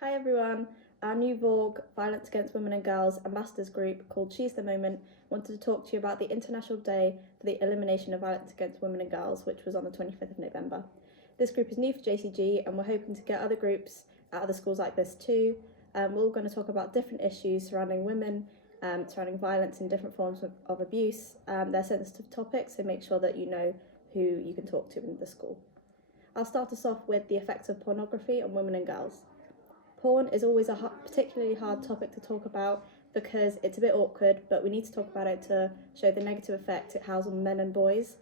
Hi everyone, our new VAWG Violence Against Women and Girls Ambassadors Group called She's the Moment wanted to talk to you about the International Day for the Elimination of Violence Against Women and Girls, which was on the 25th of November. This group is new for JCG and we're hoping to get other groups at other schools like this too. We're all going to talk about different issues surrounding women, surrounding violence and different forms of abuse. They're sensitive topics, so make sure that you know who you can talk to in the school. I'll start us off with the effects of pornography on women and girls. Porn is always a particularly hard topic to talk about because it's a bit awkward, but we need to talk about it to show the negative effect it has on men and boys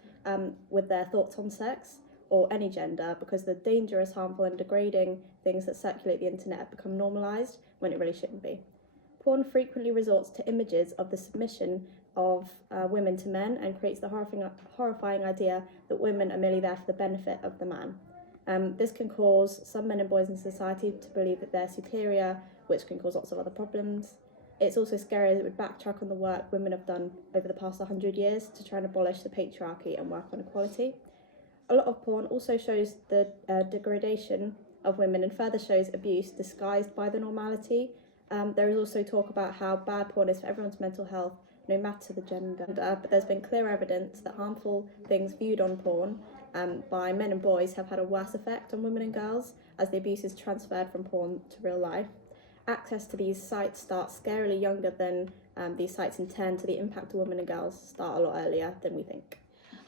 with their thoughts on sex or any gender, because the dangerous, harmful and degrading things that circulate the internet have become normalised when it really shouldn't be. Porn frequently resorts to images of the submission of women to men and creates the horrifying idea that women are merely there for the benefit of the man. This can cause some men and boys in society to believe that they're superior, which can cause lots of other problems. It's also scary as it would backtrack on the work women have done over the past 100 years to try and abolish the patriarchy and work on equality. A lot of porn also shows the degradation of women and further shows abuse disguised by the normality. There is also talk about how bad porn is for everyone's mental health, no matter the gender, but there's been clear evidence that harmful things viewed on porn by men and boys have had a worse effect on women and girls as the abuse is transferred from porn to real life. Access to these sites starts scarily younger than these sites intend, so the impact on women and girls start a lot earlier than we think.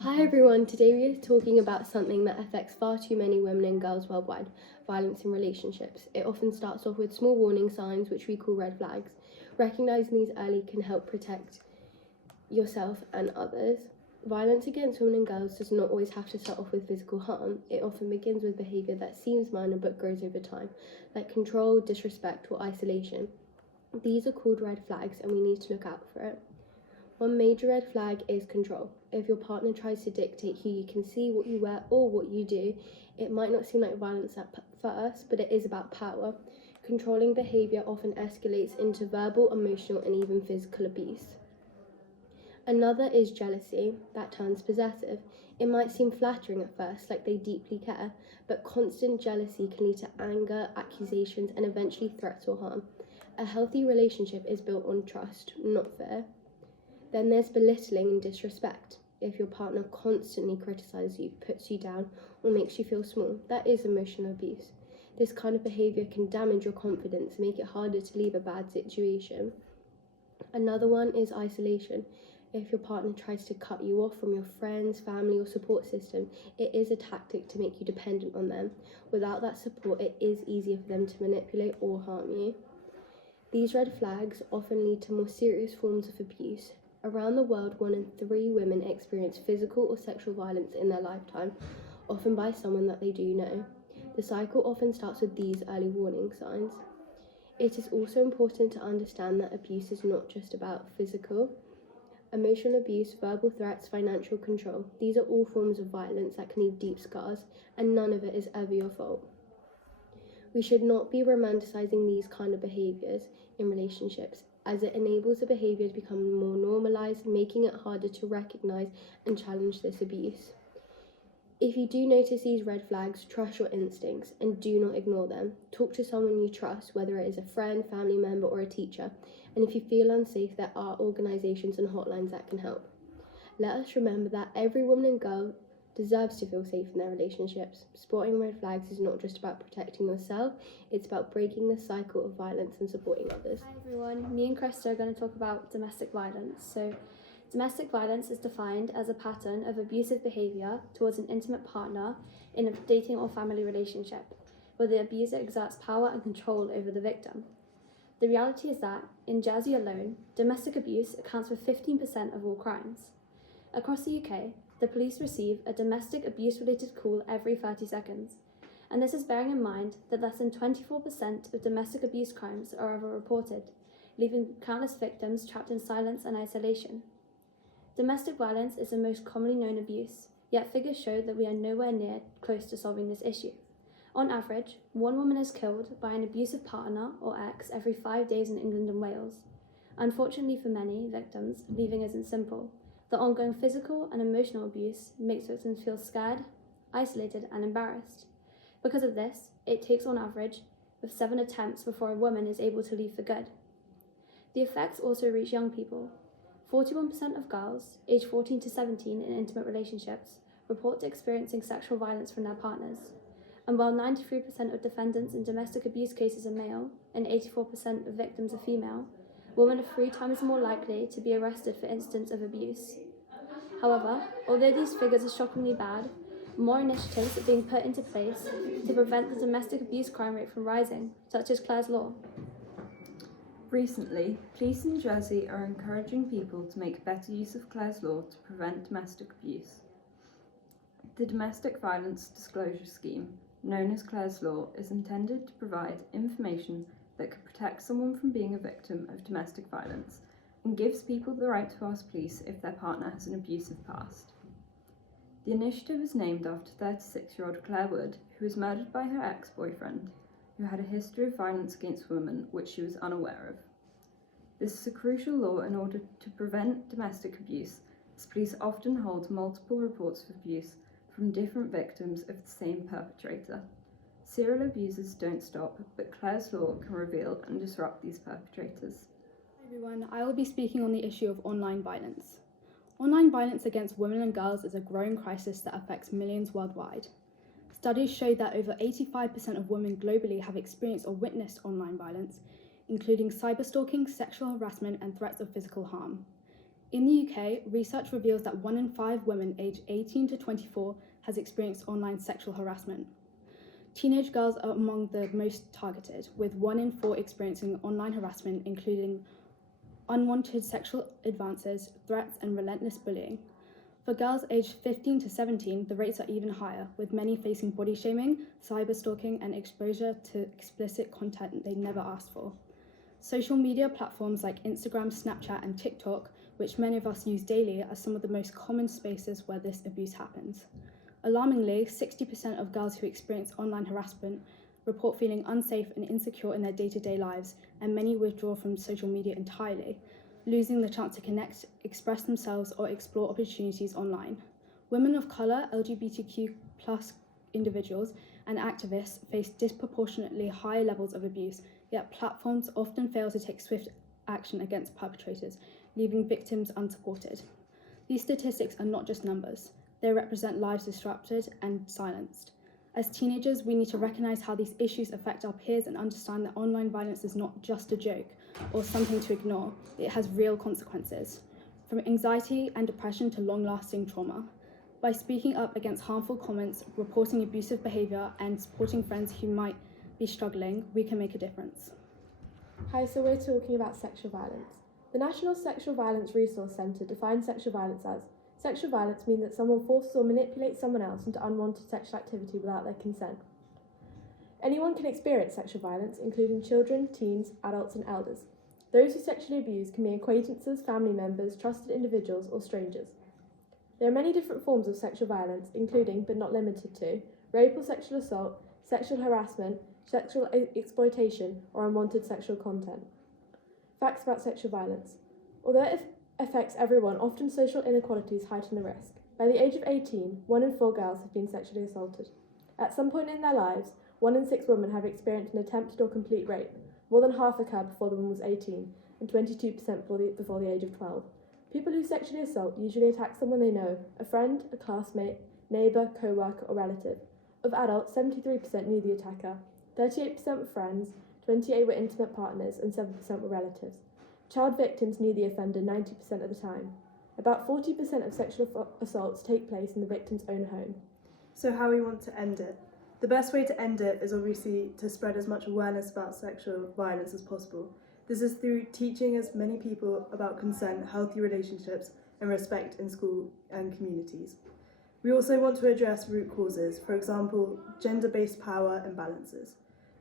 Hi everyone, today we are talking about something that affects far too many women and girls worldwide, violence in relationships. It often starts off with small warning signs, which we call red flags. Recognising these early can help protect yourself and others. Violence against women and girls does not always have to start off with physical harm. It often begins with behaviour that seems minor but grows over time, like control, disrespect or isolation. These are called red flags and we need to look out for it. One major red flag is control. If your partner tries to dictate who you can see, what you wear or what you do, it might not seem like violence at first, but it is about power. Controlling behaviour often escalates into verbal, emotional and even physical abuse. Another is jealousy that turns possessive. It might seem flattering at first, like they deeply care, but constant jealousy can lead to anger, accusations, and eventually threats or harm. A healthy relationship is built on trust, not fear. Then there's belittling and disrespect. If your partner constantly criticizes you, puts you down, or makes you feel small, that is emotional abuse. This kind of behavior can damage your confidence and make it harder to leave a bad situation. Another one is isolation. If your partner tries to cut you off from your friends, family or support system, it is a tactic to make you dependent on them. Without that support, it is easier for them to manipulate or harm you. These red flags often lead to more serious forms of abuse. Around the world, 1 in 3 women experience physical or sexual violence in their lifetime, often by someone that they do know. The cycle often starts with these early warning signs. It is also important to understand that abuse is not just about physical. Emotional abuse, verbal threats, financial control, these are all forms of violence that can leave deep scars, and none of it is ever your fault. We should not be romanticizing these kind of behaviours in relationships, as it enables the behaviour to become more normalised, making it harder to recognise and challenge this abuse. If you do notice these red flags, trust your instincts and do not ignore them. Talk to someone you trust, whether it is a friend, family member or a teacher. And if you feel unsafe, there are organisations and hotlines that can help. Let us remember that every woman and girl deserves to feel safe in their relationships. Spotting red flags is not just about protecting yourself, it's about breaking the cycle of violence and supporting others. Hi everyone, me and Krista are going to talk about domestic violence. So, domestic violence is defined as a pattern of abusive behaviour towards an intimate partner in a dating or family relationship, where the abuser exerts power and control over the victim. The reality is that, in Jersey alone, domestic abuse accounts for 15% of all crimes. Across the UK, the police receive a domestic abuse-related call every 30 seconds, and this is bearing in mind that less than 24% of domestic abuse crimes are ever reported, leaving countless victims trapped in silence and isolation. Domestic violence is the most commonly known abuse, yet figures show that we are nowhere near close to solving this issue. On average, 1 woman is killed by an abusive partner or ex every 5 days in England and Wales. Unfortunately for many victims, leaving isn't simple. The ongoing physical and emotional abuse makes victims feel scared, isolated and embarrassed. Because of this, it takes on average with 7 attempts before a woman is able to leave for good. The effects also reach young people. 41% of girls, aged 14 to 17 in intimate relationships, report experiencing sexual violence from their partners. And while 93% of defendants in domestic abuse cases are male and 84% of victims are female, women are 3 times more likely to be arrested for incidents of abuse. However, although these figures are shockingly bad, more initiatives are being put into place to prevent the domestic abuse crime rate from rising, such as Clare's Law. Recently, police in Jersey are encouraging people to make better use of Clare's Law to prevent domestic abuse. The Domestic Violence Disclosure Scheme, known as Clare's Law, is intended to provide information that could protect someone from being a victim of domestic violence and gives people the right to ask police if their partner has an abusive past. The initiative is named after 36-year-old Claire Wood, who was murdered by her ex-boyfriend, who had a history of violence against women which she was unaware of. This is a crucial law in order to prevent domestic abuse, as police often hold multiple reports of abuse from different victims of the same perpetrator. Serial abusers don't stop, but Clare's Law can reveal and disrupt these perpetrators. Hi everyone, I will be speaking on the issue of online violence. Online violence against women and girls is a growing crisis that affects millions worldwide. Studies show that over 85% of women globally have experienced or witnessed online violence, including cyberstalking, sexual harassment, and threats of physical harm. In the UK, research reveals that 1 in 5 women aged 18 to 24 has experienced online sexual harassment. Teenage girls are among the most targeted, with 1 in 4 experiencing online harassment, including unwanted sexual advances, threats, and relentless bullying. For girls aged 15 to 17, the rates are even higher, with many facing body shaming, cyberstalking, and exposure to explicit content they never asked for. Social media platforms like Instagram, Snapchat, and TikTok, which many of us use daily, are some of the most common spaces where this abuse happens. Alarmingly, 60% of girls who experience online harassment report feeling unsafe and insecure in their day-to-day lives, and many withdraw from social media entirely, losing the chance to connect, express themselves, or explore opportunities online. Women of colour, LGBTQ+ individuals, and activists face disproportionately high levels of abuse, yet platforms often fail to take swift action against perpetrators, leaving victims unsupported. These statistics are not just numbers. They represent lives disrupted and silenced. As teenagers, we need to recognise how these issues affect our peers and understand that online violence is not just a joke or something to ignore. It has real consequences, from anxiety and depression to long-lasting trauma. By speaking up against harmful comments, reporting abusive behaviour, and supporting friends who might be struggling, we can make a difference. Hi, so we're talking about sexual violence. The National Sexual Violence Resource Centre defines sexual violence as sexual violence means that someone forces or manipulates someone else into unwanted sexual activity without their consent. Anyone can experience sexual violence, including children, teens, adults, and elders. Those who sexually abuse can be acquaintances, family members, trusted individuals, or strangers. There are many different forms of sexual violence, including, but not limited to, rape or sexual assault, sexual harassment, sexual exploitation, or unwanted sexual content. Facts about sexual violence. Although it affects everyone, often social inequalities heighten the risk. By the age of 18, 1 in 4 girls have been sexually assaulted. At some point in their lives, 1 in 6 women have experienced an attempted or complete rape. More than half occur before the woman was 18, and 22% before the age of 12. People who sexually assault usually attack someone they know, a friend, a classmate, neighbour, co-worker, or relative. Of adults, 73% knew the attacker, 38% were friends, 28% were intimate partners, and 7% were relatives. Child victims knew the offender 90% of the time. About 40% of sexual assaults take place in the victim's own home. So how we want to end it? The best way to end it is obviously to spread as much awareness about sexual violence as possible. This is through teaching as many people about consent, healthy relationships, and respect in school and communities. We also want to address root causes, for example, gender-based power imbalances.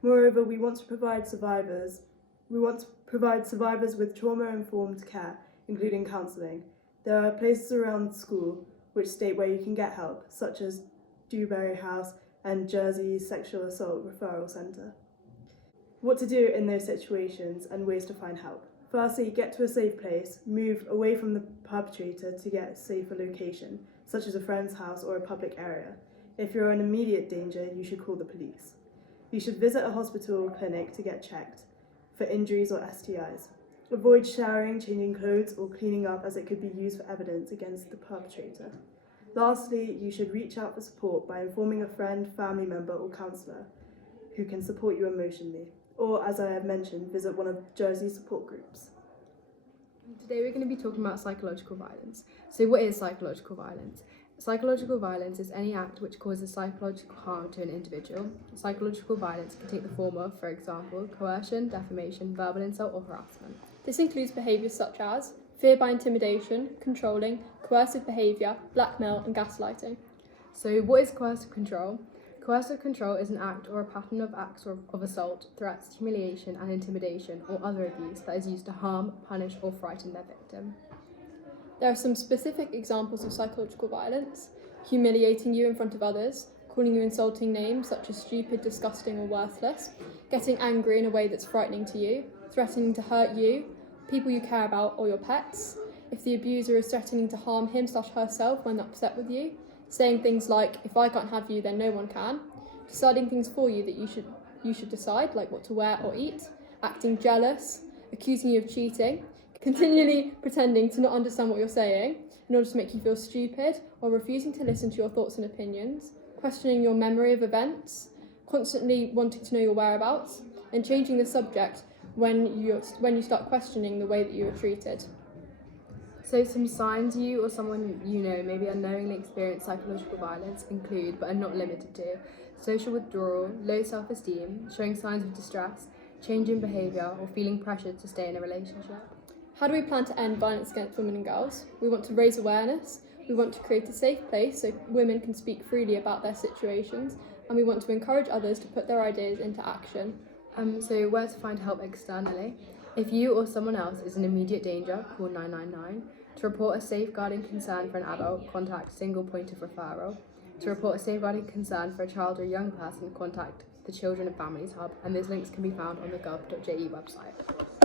Moreover, we want to provide survivors with trauma-informed care, including counselling. There are places around school which state where you can get help, such as Dewberry House and Jersey Sexual Assault Referral Centre. What to do in those situations and ways to find help. Firstly, get to a safe place, move away from the perpetrator to get a safer location, such as a friend's house or a public area. If you're in immediate danger, you should call the police. You should visit a hospital or clinic to get checked for injuries or STIs. Avoid showering, changing clothes, or cleaning up, as it could be used for evidence against the perpetrator. Lastly, you should reach out for support by informing a friend, family member, or counsellor who can support you emotionally. Or, as I have mentioned, visit one of Jersey's support groups. Today we're going to be talking about psychological violence. So what is psychological violence? Psychological violence is any act which causes psychological harm to an individual. Psychological violence can take the form of, for example, coercion, defamation, verbal insult, or harassment. This includes behaviours such as fear by intimidation, controlling, coercive behaviour, blackmail and gaslighting. So what is coercive control? Coercive control is an act or a pattern of acts of assault, threats, humiliation and intimidation or other abuse that is used to harm, punish or frighten their victim. There are some specific examples of psychological violence: humiliating you in front of others, calling you insulting names such as stupid, disgusting or worthless, getting angry in a way that's frightening to you, threatening to hurt you, people you care about or your pets, if the abuser is threatening to harm him/herself when upset with you, saying things like, if I can't have you then no one can, deciding things for you that you should decide, like what to wear or eat, acting jealous, accusing you of cheating, continually pretending to not understand what you're saying in order to make you feel stupid, or refusing to listen to your thoughts and opinions, questioning your memory of events, constantly wanting to know your whereabouts, and changing the subject when you start questioning the way that you were treated. So some signs you or someone you know may be unknowingly experience psychological violence include, but are not limited to, social withdrawal, low self-esteem, showing signs of distress, change in behaviour, or feeling pressured to stay in a relationship. How do we plan to end violence against women and girls? We want to raise awareness, we want to create a safe place so women can speak freely about their situations, and we want to encourage others to put their ideas into action. So where to find help externally? If you or someone else is in immediate danger, call 999. To report a safeguarding concern for an adult, contact single point of referral. To report a safeguarding concern for a child or young person, contact the Children and Families Hub, and those links can be found on the gov.je website.